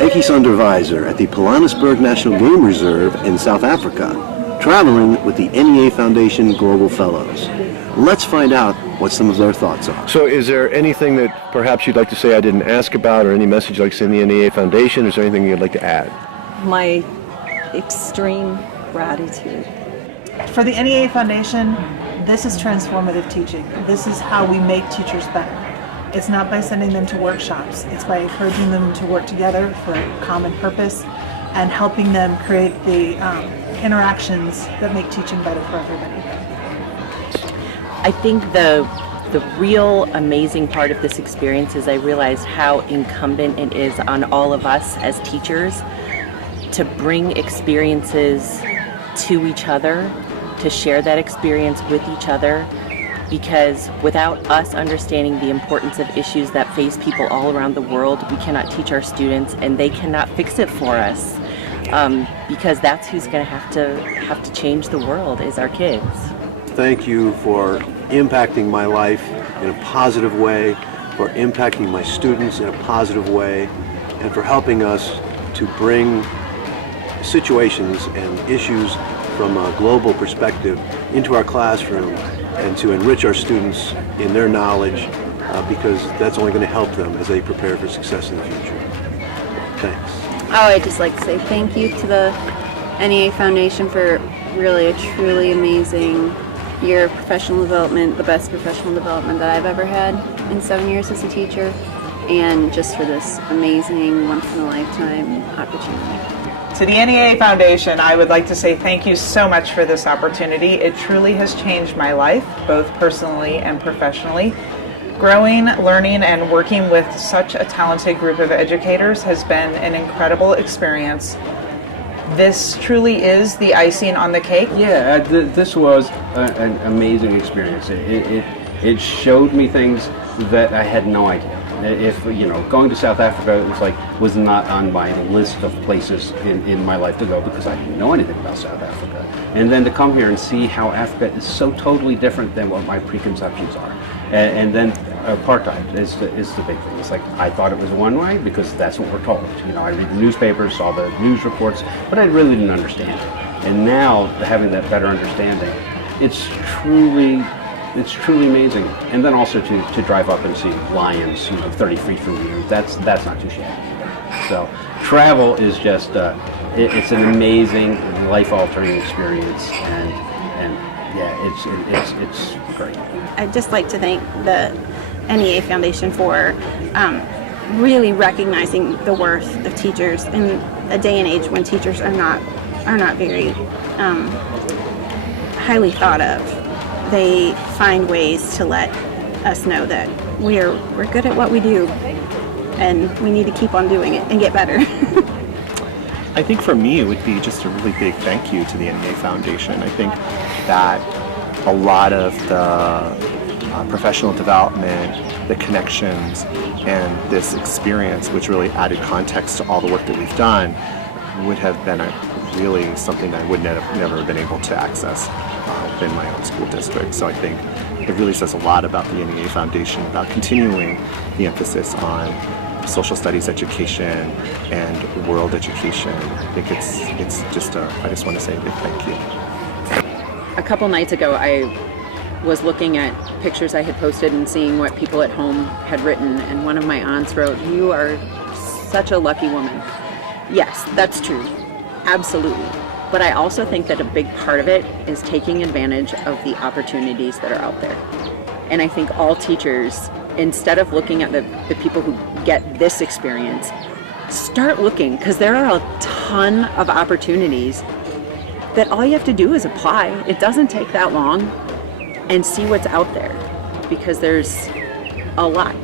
Ekis Onderwyser at the Pilanesberg National Game Reserve in South Africa, traveling with the NEA Foundation Global Fellows. Let's find out what some of their thoughts are. So is there anything that perhaps you'd like to say I didn't ask about, or any message you'd like to send the NEA Foundation? Is there anything you'd like to add? My extreme gratitude. For the NEA Foundation, this is transformative teaching. This is how we make teachers better. It's not by sending them to workshops. It's by encouraging them to work together for a common purpose and helping them create the interactions that make teaching better for everybody. I think the real amazing part of this experience is I realized how incumbent it is on all of us as teachers to bring experiences to each other, to share that experience with each other, because without us understanding the importance of issues that face people all around the world, we cannot teach our students and they cannot fix it for us, because that's who's going to have to change the world is our kids. Thank you for impacting my life in a positive way, for impacting my students in a positive way, and for helping us to bring situations and issues from a global perspective into our classroom and to enrich our students in their knowledge, because that's only going to help them as they prepare for success in the future. Thanks. Oh, I'd just like to say thank you to the NEA Foundation for really a truly amazing year of professional development, the best professional development that I've ever had in 7 years as a teacher, and just for this amazing, once-in-a-lifetime opportunity. To the NEA Foundation, I would like to say thank you so much for this opportunity. It truly has changed my life, both personally and professionally. Growing, learning, and working with such a talented group of educators has been an incredible experience. This truly is the icing on the cake. Yeah, this was an amazing experience. It showed me things that I had no idea. If going to South Africa was not on my list of places in my life to go, because I didn't know anything about South Africa. And then to come here and see how Africa is so totally different than what my preconceptions are. And then apartheid is the big thing. It's like I thought it was one way because that's what we're told. I read the newspapers, saw the news reports, but I really didn't understand it. And now having that better understanding, it's truly amazing. And then also to drive up and see lions 30 feet from you, that's not too shabby. So travel is just it's an amazing, life-altering experience, and yeah, it's great. I'd just like to thank the NEA Foundation for really recognizing the worth of teachers in a day and age when teachers are not very highly thought of. They find ways to let us know that we're good at what we do, and we need to keep on doing it and get better. I think for me it would be just a really big thank you to the NEA Foundation. I think that a lot of the professional development, the connections, and this experience, which really added context to all the work that we've done, would have been really something I would never have been able to access within my own school district. So I think it really says a lot about the NEA Foundation, about continuing the emphasis on social studies education and world education. I think it's just I just want to say a big thank you. A couple nights ago, I was looking at pictures I had posted and seeing what people at home had written, and one of my aunts wrote, "You are such a lucky woman." Yes, that's true. Absolutely. But I also think that a big part of it is taking advantage of the opportunities that are out there. And I think all teachers, instead of looking at the people who get this experience, start looking, because there are a ton of opportunities that all you have to do is apply. It doesn't take that long, and see what's out there, because there's a lot.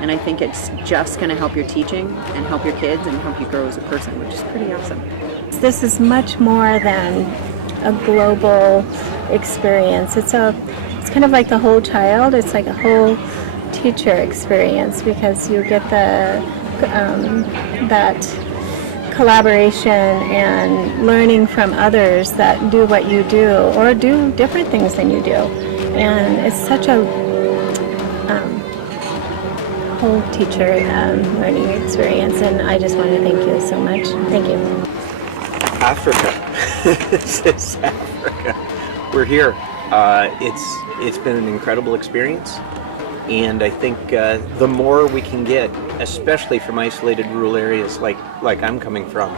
And I think it's just going to help your teaching and help your kids and help you grow as a person, which is pretty awesome. This is much more than a global experience. It's kind of like the whole child. It's like a whole teacher experience, because you get that collaboration and learning from others that do what you do or do different things than you do. And it's such a whole teacher learning experience, and I just want to thank you so much. Thank you. Africa. This is Africa. We're here. It's been an incredible experience, and I think the more we can get, especially from isolated rural areas like I'm coming from,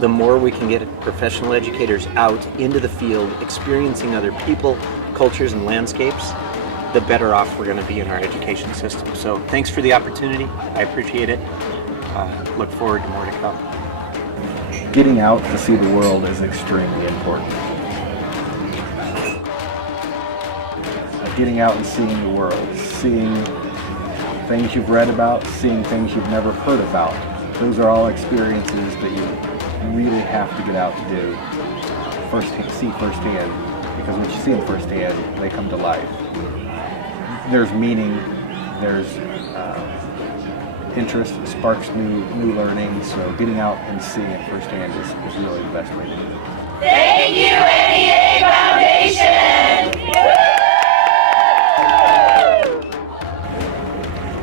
the more we can get professional educators out into the field, experiencing other people, cultures, and landscapes, the better off we're going to be in our education system. So thanks for the opportunity. I appreciate it. Look forward to more to come. Getting out to see the world is extremely important. Getting out and seeing the world, seeing things you've read about, seeing things you've never heard about. Those are all experiences that you really have to get out to do, see firsthand, because when you see them firsthand, they come to life. There's meaning, there's interest, it sparks new learning, so getting out and seeing it firsthand is really the best way to do it. Thank you, NEA Foundation!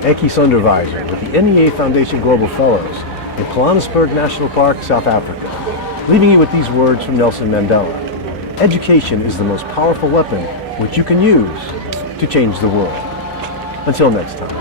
Ekis Onderwyser with the NEA Foundation Global Fellows in Johannesburg National Park, South Africa, leaving you with these words from Nelson Mandela. Education is the most powerful weapon which you can use to change the world. Until next time.